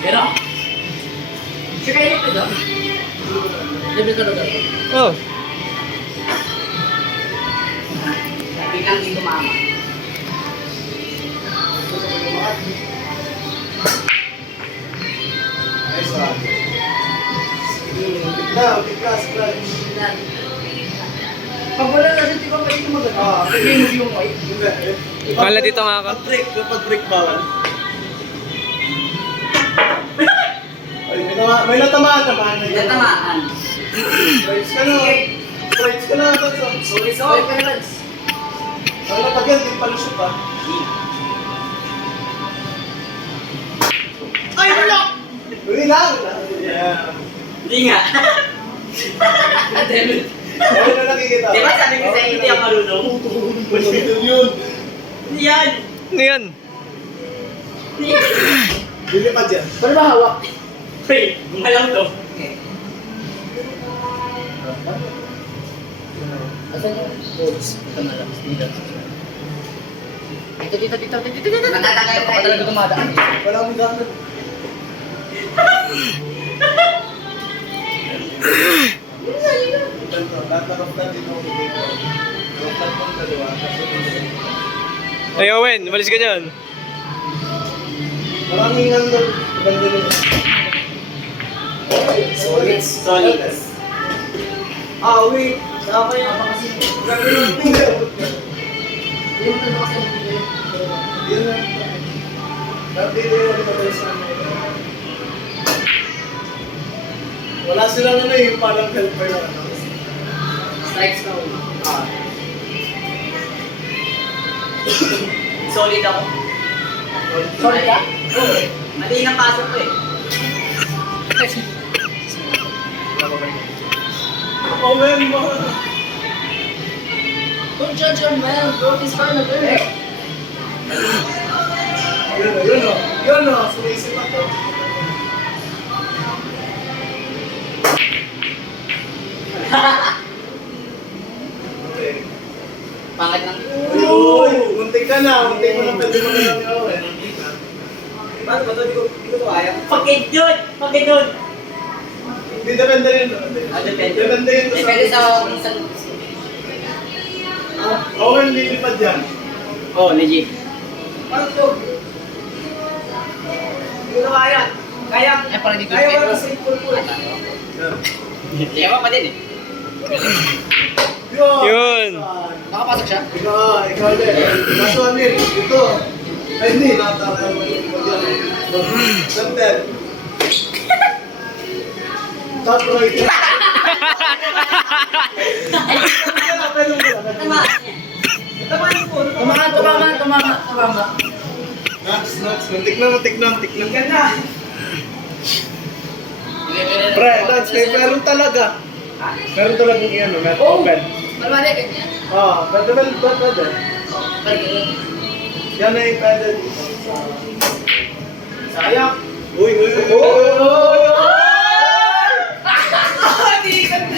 Pero, siya kayo ito daw? Libre ka daw daw? Oh. Biglang hindi tumama. Nice one. Tikla, scratch. Pag wala na siya, di ba pwede kumagal? Hindi yung white. Wala dito nga ako. Kapag break bawal. Ay, may natamaan naman. Natamaan. Strikes ka na. Strikes ka na. Sorry, sorry. Ang napagyan, di pala siya pa. Ay, wala! Uy lang! Yeah. Hindi nga. Ano na nakikita? Di ba sabi ko sa hindi ako marunong? Yun. Hindi yan. Ano yan? Bili pa dyan. Paano ba hawak? Wait, gumalaw to. Asan yung boards? Ito na lang. Dito. Matatangay pa talaga dumadaan. Wala akong gamit. Lahat na rock lang dito. Rock lang pang dalawa. Ay, Owen, umalis ka dyan. Maraming ang ganda nito. Solid. Wait. Sama yung apa kasi. Yung tanong kasi yung video. Yun na. Dati din yung tayo sa amin. Wala silang ano yung parang helper na ano. Strikes ka ulo. Solid ako. Solid ka? Oo. Mali na pasok ko eh. Oh man, mo. Don't judge your man, bro. He's trying to win. Yun o. Sumisip ako. Okay. Pangit ng... Uy! Muntik ka na. Muntik mo na pwede mo na lang ako eh. Paano ba ito? Hindi ko ito kaya. Pagkid yun! Pagkid yun! Hindi depende rin. Depende. Depende yun Depende sa kung saan... Owen, lilipad yan. Oh, legit. Paano ito? Hindi ko na kaya. Kaya. Ay, parang dito. Kaya wala sa ipon ko. Kaya pa din eh. Yun. Nakapasok siya? Ikaw din. Kaso Amir, ito. Ay, hindi. Nataka mo yung Santel. Top right. Tumama. Nuts. Muntik na. Ganda. Pre, Nuts, meron talaga. Meron talaga yung ano, meron open. Malmali, ganyan. Pwede. Yan na yung pwede dito. Sayang. Uy!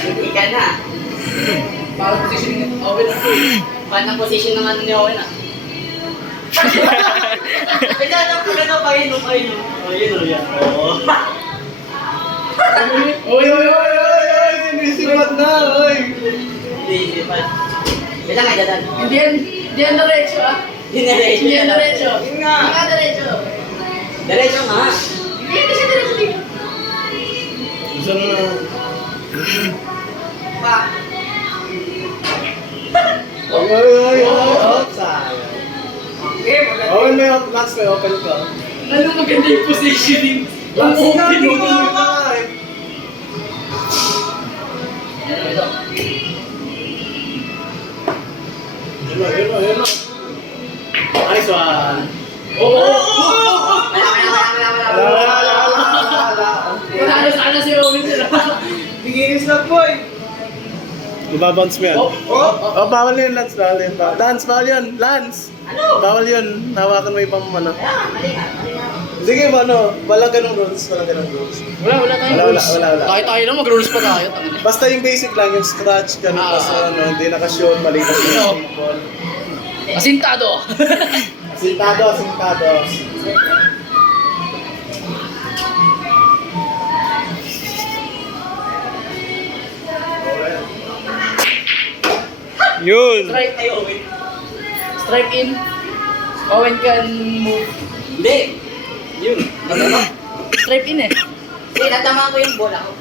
Hindi ka na. Parang position ni Owen na. Parang ang position ng ano ni Owen ah. Pagkano pa yun. Oh, yun o yan. Uy! Sinisipat na! Uy! Hindi pa. Wait lang, dadan. Hindi yan diretso ah. Dinerecho. Hindi yan diretso. Yun nga. Hindi nga diretso. Diretso nga. Hindi siya diretso dito. Gusto na. Pa. Uy! Sayang. Okay, maganda. Owen, Nuts, may open ka. Ano maganda yung positioning? Nuts, hindi ko na eh. Yun. Nice one. Wala sana si Owen nila. Biginis lang boy. Ibabounce mo yan. Bawal yun, Lance. Bawal yun. Lance. Ano? Bawal yun. Hawakan mo ibang ano. Mali nga. Sige ba, ano? Wala ganong rules. Wala. Kahit tayo na mag-rules pa tayo. Basta yung basic lang, yung scratch, ganun kasi ano, hindi nakashoot, malinis yung people. Asintado. Asintado. Yun. Strike. Ay, Owen. Strike in. Owen can move. Hindi. Yun. Strike in eh. Hindi, natamaan ko yung bola ko.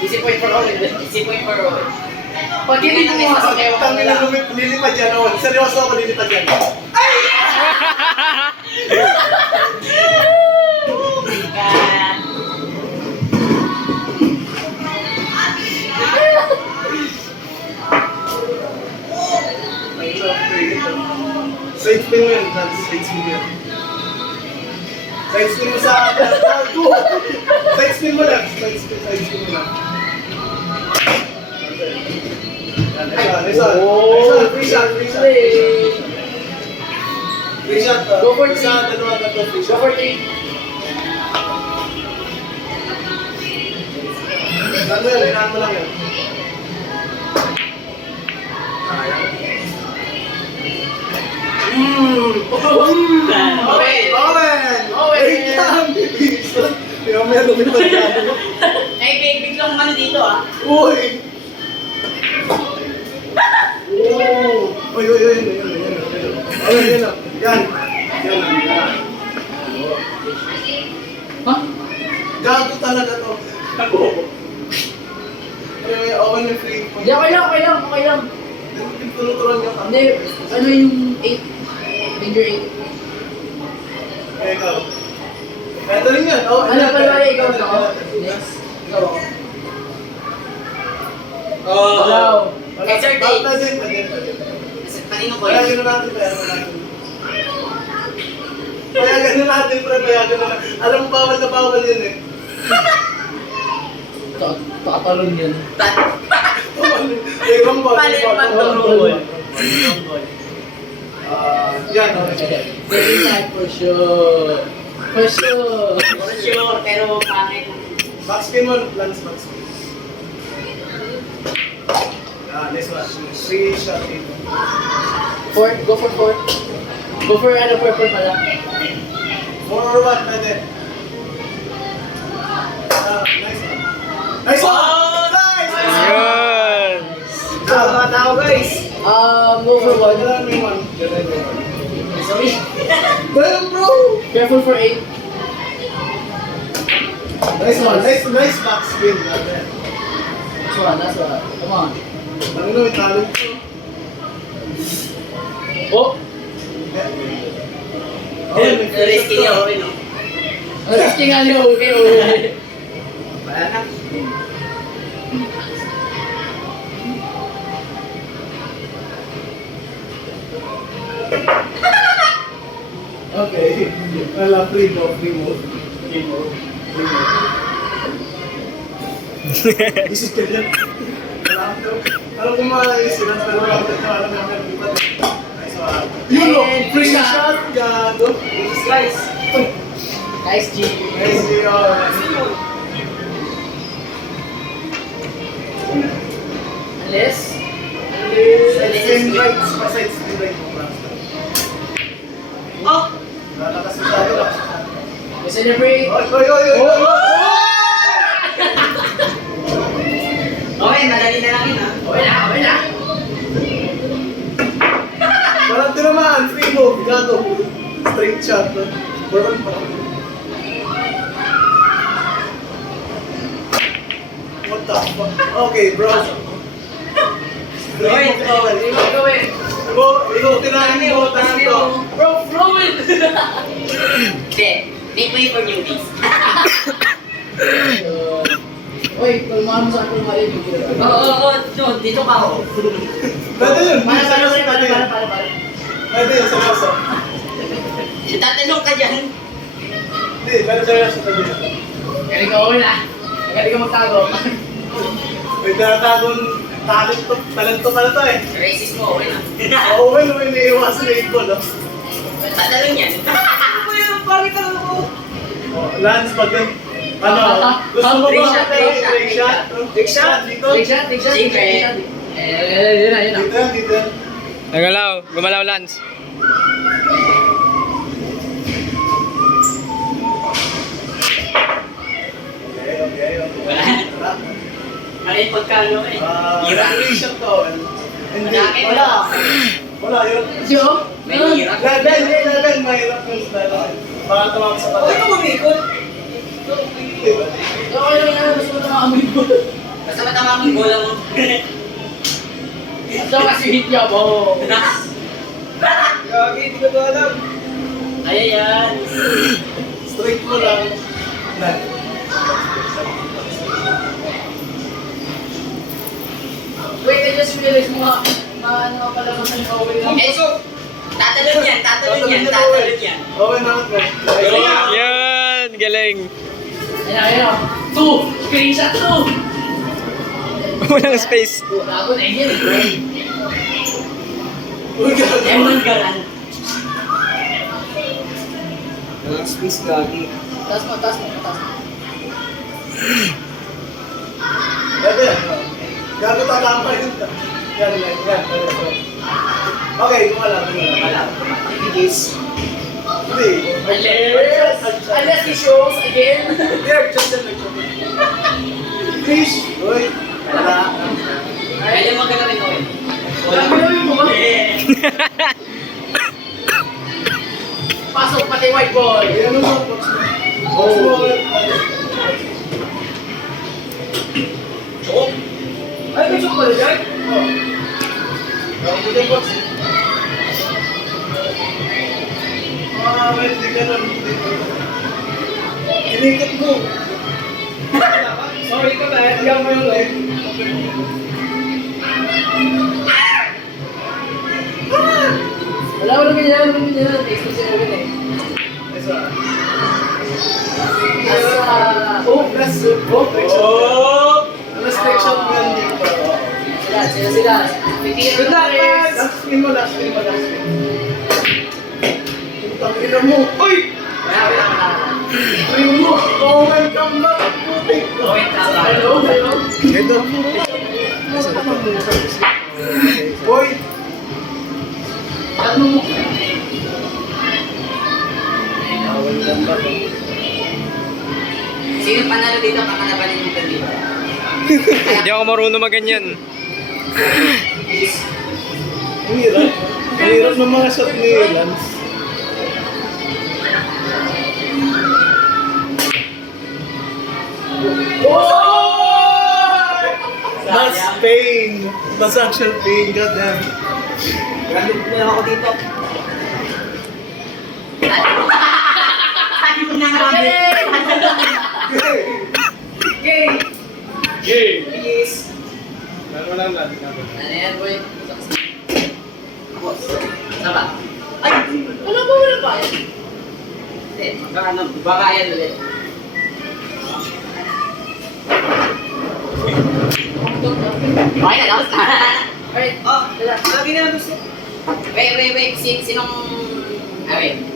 Easy point for Owen. Easy point for Owen. Pag hindi mo mga Tangin na lilipad yan, Owen. Seryoso ako lilipad yan. Side spin mo yun, Lance. Side spin mo yun. Side spin mo sa go! Side spin mo lang. Side spin mo lang. Nice one. Free shot. Free shot. Go for Isa, dalawa, tatlo, free Go shot. for 3. Ano yan? Inahan mo lang yan. Owen! Owen! Owen! Wait lang! Yung may lumipad ka. Ay, biglang ano dito ah. Uy! Oh! Uy! Yan. Yan. Ha? Gago talaga to. Anyway, Owen yung free. Hindi, okay lang. Tinuturuan niya ka. Hindi, ano yung 8? Danger 8. Eh, ikaw. Ito rin yan. Oh, Ano pala ikaw na ako? Next. Ikaw ako. Wow. Exert dates. Pwede. Kanino ko Payagan yun? na natin. Payagan na natin, pre. Payagan na natin. Alam mo, bawal na bawal yun eh. Tatalon yun. Eh, wrong ball. Palit pa to, wrong ball. Yan. Very tight for sure. For sure. For sure, pero pangit. Back spin mo, Lance, back spin. Nice one. Free shot dito. 4, go for 4. Go for ano, purple pala. 4 or 1, pwede. Nice one. Nice one! Nice! Yun. Tao, guys! Go for 1. Kailangan mo yung 1. Sorry. Damn, bro! Careful for 8. Nice one. Nice back spin. That's one. Come on. Ano na, may talent ko. Oh! Risky niya, Owen. no? Risky nga niyo, okay. Wala na. Okay. Wala, free mo. Isis ka dyan. Alam ko mga isilan, pero wala ko dito. Alam mo yung lipat. Nice one. Yun o! Free shot! Gago! Guys. Nice G. Nice yun. Unless? Side spin right. Side spin right mo, Braxton. Oh! Lalakas mo tayo. We celebrate. Oy! Owen, madali na lang yun ah. Okay na. Parang tinamaan. Free move. Gago. Straight shot. Parang. What the fuck? Okay, bro. Owen, Owen. Gawin. Ikaw, tinahin mo. Tapos ito. Bro, throw it! Hindi. Make way for newbies. Uy, tulungan mo sa akin mali. Oo. Dito ka ako. Pwede yun. Para. Pwede yun, seryoso. Tatanong ka dyan. Hindi, pero seryoso pwede yun. Galing ka, Owen ah. Galing ka magtago. May tinatagong talento pala to eh. Racist mo, Owen ah. Oo, may iniiwasan na 8 ball, oh. Tatanong yan. Bakit ako? Oh, Lance, pag yun. Gusto mo Trick ba? shot, trick shot. Trick shot dito. Take shot. Secret. Yun na. Dito yan. Gumalaw, Lance. Okay. Wala. Wala. Ano Ay, pagkano eh. Hirap. Shot to, Owen. Hindi, Malaki wala. Wala, yun. Joe? May hirap. Level, mahirap yung style. Baka tumama sa patay. Ito mamikot. Diba? Okay lang yan, gusto mo na makamoy ko. Basta matama ang bola mo. Ito kasi hit niya, bo. Gagi, hindi ko to alam. Ayan. Straight mo lang. Nan. Wait, I just realized mo ano pala mo sa Owen lang. Eh, tatalon yan, tatalon yan. Owen, angat mo. Yan, galing. Ayan. 2! Screenshot 2! Walang space. Gago na yun eh. Uy, gagi. Lemon garan. Walang space, gagi. Taas mo. Gagi. Gagi, tatama yun. Yan. Okay, kumala. Yes. Hindi. Unless he shows again. There, just yan. Fish. Uy. Wala. Ay, lemon garan rin, Owen. Gagawin mo ba? Pasok pati white boy. Ano mo? Box mo. Oh, Ay, may chocolate dyan? Ang puting box. Hindi ka nun. Kinikot mo. Sorry ka ba? Hindi ako yun eh. Walang ganyan. Taste ko si Owen eh. Isa. Asa... Last section mo yan dito. Sila. Pitiro na rin. Last spin mo. Tangina mo. Uy! wala. Spin mo. Oh, welcome back. Putik. Owen, tama. Hello. Ito. Boy. Ano mo? Welcome back. Sino panalo dito kakalabanin mo dito? Hindi ako marunong maganyan. Ang hirap. Ang hirap ng mga shot ni Lance. That's pain. That's actual pain. God damn. Grabe ko lang ako dito. Sabi ko na grabe. Okay. Please. Lalo lang lang. Ano yan, boy? Saba. Ay! Wala pa. Hindi, baka yan ulit. Okay na, tapos na. Alright. Oh, lagi na gusto. Wait. Sinong... Ah, wait.